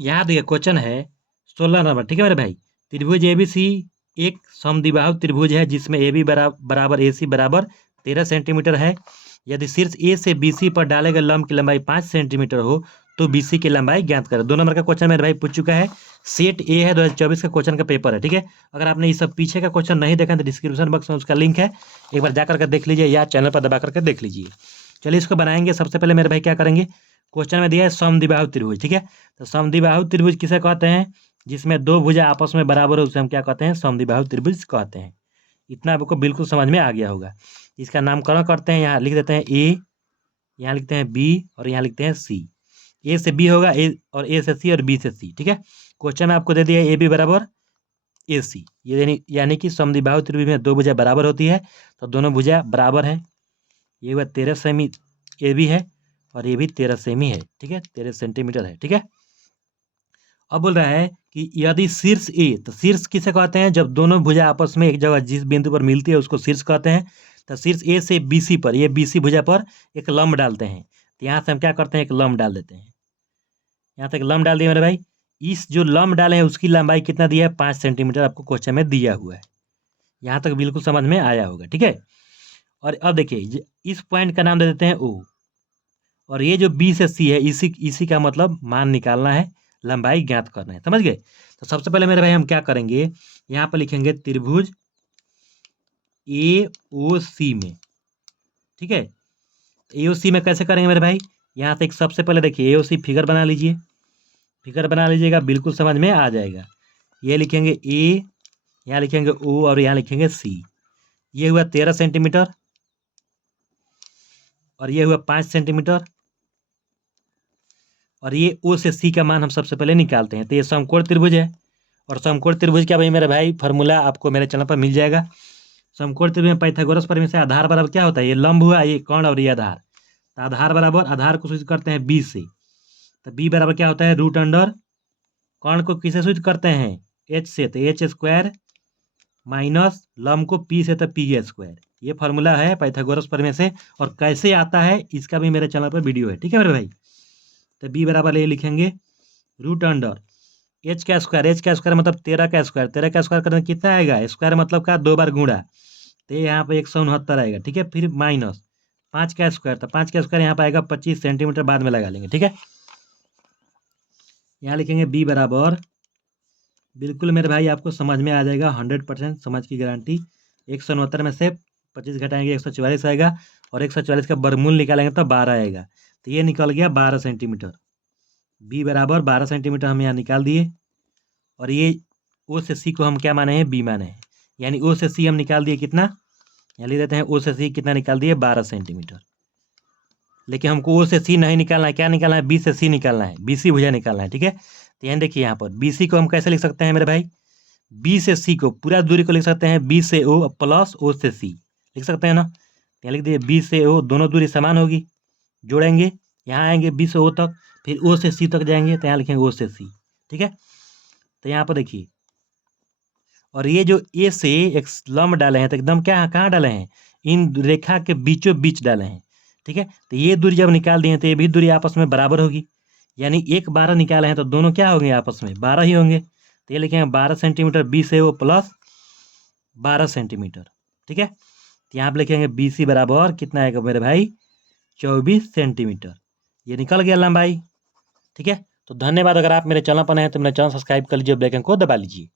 यहाँ देखिए क्वेश्चन है 16 नंबर, ठीक है मेरे भाई। त्रिभुज एबीसी एक समद्विबाहु त्रिभुज है जिसमें ए बी बराबर ए सी बराबर 13 सेंटीमीटर है। यदि शीर्ष ए से बी सी पर डाले गए लंब की लंबाई 5 सेंटीमीटर हो तो बी सी की लंबाई ज्ञात करें। 2 नंबर का क्वेश्चन मेरे भाई पूछ चुका है। सेट ए है 2024 का क्वेश्चन का पेपर है, ठीक है। अगर आपने ये सब पीछे का क्वेश्चन नहीं देखा तो डिस्क्रिप्शन बॉक्स में उसका लिंक है, एक बार जा करके देख लीजिए या चैनल पर दबा करके देख लीजिए। चलिए इसको बनाएंगे। सबसे पहले मेरे भाई क्या करेंगे, क्वेश्चन में दिया है समद्विबाहु त्रिभुज, ठीक है। तो समद्विबाहु त्रिभुज किसे कहते हैं, जिसमें दो भुजा आपस में बराबर हो उसे हम क्या कहते हैं, समद्विबाहु त्रिभुज कहते हैं। इतना आपको बिल्कुल समझ में आ गया होगा। इसका नामकरण करते हैं, यहाँ लिख देते हैं ए, यहाँ लिखते हैं बी और यहाँ लिखते हैं सी। ए से बी होगा, ए और ए से सी और बी से सी, ठीक है। क्वेश्चन में आपको दे दिया ए बी बराबर ए सी, ये यानी कि समद्विबाहु त्रिभुज में दो भुजा बराबर होती है, तो दोनों भुजा बराबर है। ये हुआ 13 सेमी ए बी है और ये भी 13 सेमी है, ठीक है, 13 सेंटीमीटर है, ठीक है। अब बोल रहा है कि यदि शीर्ष ए, तो शीर्ष किसे कहते हैं, जब दोनों भुजा आपस में एक जगह जिस बिंदु पर मिलती है उसको शीर्ष कहते हैं। तो शीर्ष ए से बीसी पर, ये बीसी भुजा पर एक लंब डालते हैं। तो यहाँ से हम क्या करते हैं, एक लंब डाल देते हैं। यहाँ तक लंब डाल दिया मेरे भाई। इस जो लंब डाले हैं उसकी लंबाई कितना दिया है, 5 सेंटीमीटर आपको क्वेश्चन में दिया हुआ है। यहाँ तक बिल्कुल समझ में आया होगा, ठीक है। और अब देखिए इस पॉइंट का नाम दे देते हैं ओ, और ये जो बी से सी है इसी का मतलब मान निकालना है, लंबाई ज्ञात करना है, समझ गए। तो सबसे पहले मेरे भाई हम क्या करेंगे, यहाँ पर लिखेंगे त्रिभुज ए ओ सी में, ठीक है। ए ओ सी में कैसे करेंगे मेरे भाई, यहाँ से एक सबसे पहले देखिए ए ओ सी फिगर बना लीजिए, फिगर बना लीजिएगा, बिल्कुल समझ में आ जाएगा। ये लिखेंगे ए, यहाँ लिखेंगे ओ और यहाँ लिखेंगे सी। ये हुआ 13 सेंटीमीटर और ये हुआ 5 सेंटीमीटर, और ये ओ से सी का मान हम सबसे पहले निकालते हैं। तो ये समकोण त्रिभुज है, और समकोण त्रिभुज क्या भाई मेरे भाई फार्मूला आपको मेरे चैनल पर मिल जाएगा। समकोण त्रिभुज में पाइथागोरस प्रमेय से आधार बराबर क्या होता है, ये लंब हुआ, ये कोण और ये आधार। तो आधार बराबर, आधार को सूचित करते हैं बी से, तो बी बराबर क्या होता है, रूट अंडर, कोण को किसे सूचित करते हैं, एच से, तो एच स्क्वायर माइनस लंब को पी से, तो पी स्क्वायर। ये फार्मूला है पाइथागोरस प्रमेय से, और कैसे आता है इसका भी मेरे चैनल पर वीडियो है, ठीक है मेरे भाई। तो बी बराबर ये लिखेंगे रूट अंडर एच का स्क्वायर, एच का स्क्वायर मतलब 13 का स्क्वायर, 13 का स्क्वायर करने कितना आएगा, स्क्वायर मतलब का 2 बार गुणा, तो यहाँ पे 169 आएगा, ठीक है। फिर माइनस 5 का स्क्वायर, तो 5 का स्क्वायर यहाँ पे आएगा 25 सेंटीमीटर, बाद में लगा लेंगे, ठीक है। यहाँ लिखेंगे बी बराबर, बिल्कुल मेरे भाई आपको समझ में आ जाएगा, 100% समझ की गारंटी। 169 में से 25 घटाएंगे 144 आएगा, और 144 का वर्गमूल निकालेंगे तो 12 आएगा, तो ये निकल गया 12 सेंटीमीटर। बी बराबर 12 सेंटीमीटर हम यहाँ निकाल दिए, और ये ओ से सी को हम क्या माने हैं, बी माने हैं, यानी ओ से सी हम निकाल दिए कितना, यहाँ लिख देते हैं ओ से सी कितना निकाल दिए, 12 सेंटीमीटर। लेकिन हमको ओ से सी नहीं निकालना है, क्या निकालना है, बी से सी निकालना है, बी सी भुजा निकालना है, ठीक है। तो यहाँ देखिए यहाँ पर बी सी को हम कैसे लिख सकते हैं मेरे भाई, बी से सी को पूरा दूरी को लिख सकते हैं बी से ओ प्लस ओ से सी, लिख सकते हैं ना। यहाँ लिख दिए बी से ओ, दोनों दूरी समान होगी, जोड़ेंगे, यहाँ आएंगे बी से ओ तक, फिर ओ से सी तक जाएंगे, तो यहाँ लिखेंगे ओ से सी, ठीक है। तो यहाँ पर देखिए, और ये जो ए से एक लंब डाले हैं तो एकदम क्या कहाँ डाले हैं, इन रेखा के बीचों बीच डाले हैं, ठीक है। तो ये दूरी जब निकाल दिए तो ये भी दूरी आपस में बराबर होगी, यानी 12 निकाले हैं तो दोनों क्या होंगे, आपस में 12 ही होंगे। तो ये लिखेंगे 12 सेंटीमीटर बी से ओ प्लस 12 सेंटीमीटर, ठीक है। तो यहाँ पर लिखेंगे बी सी बराबर कितना आएगा मेरे भाई, 24 सेंटीमीटर। ये निकल गया लंबाई, ठीक है। तो धन्यवाद। अगर आप मेरे चैनल पर नए हैं तो मेरा चैनल सब्सक्राइब कर लीजिए, बेल आइकन को दबा लीजिए।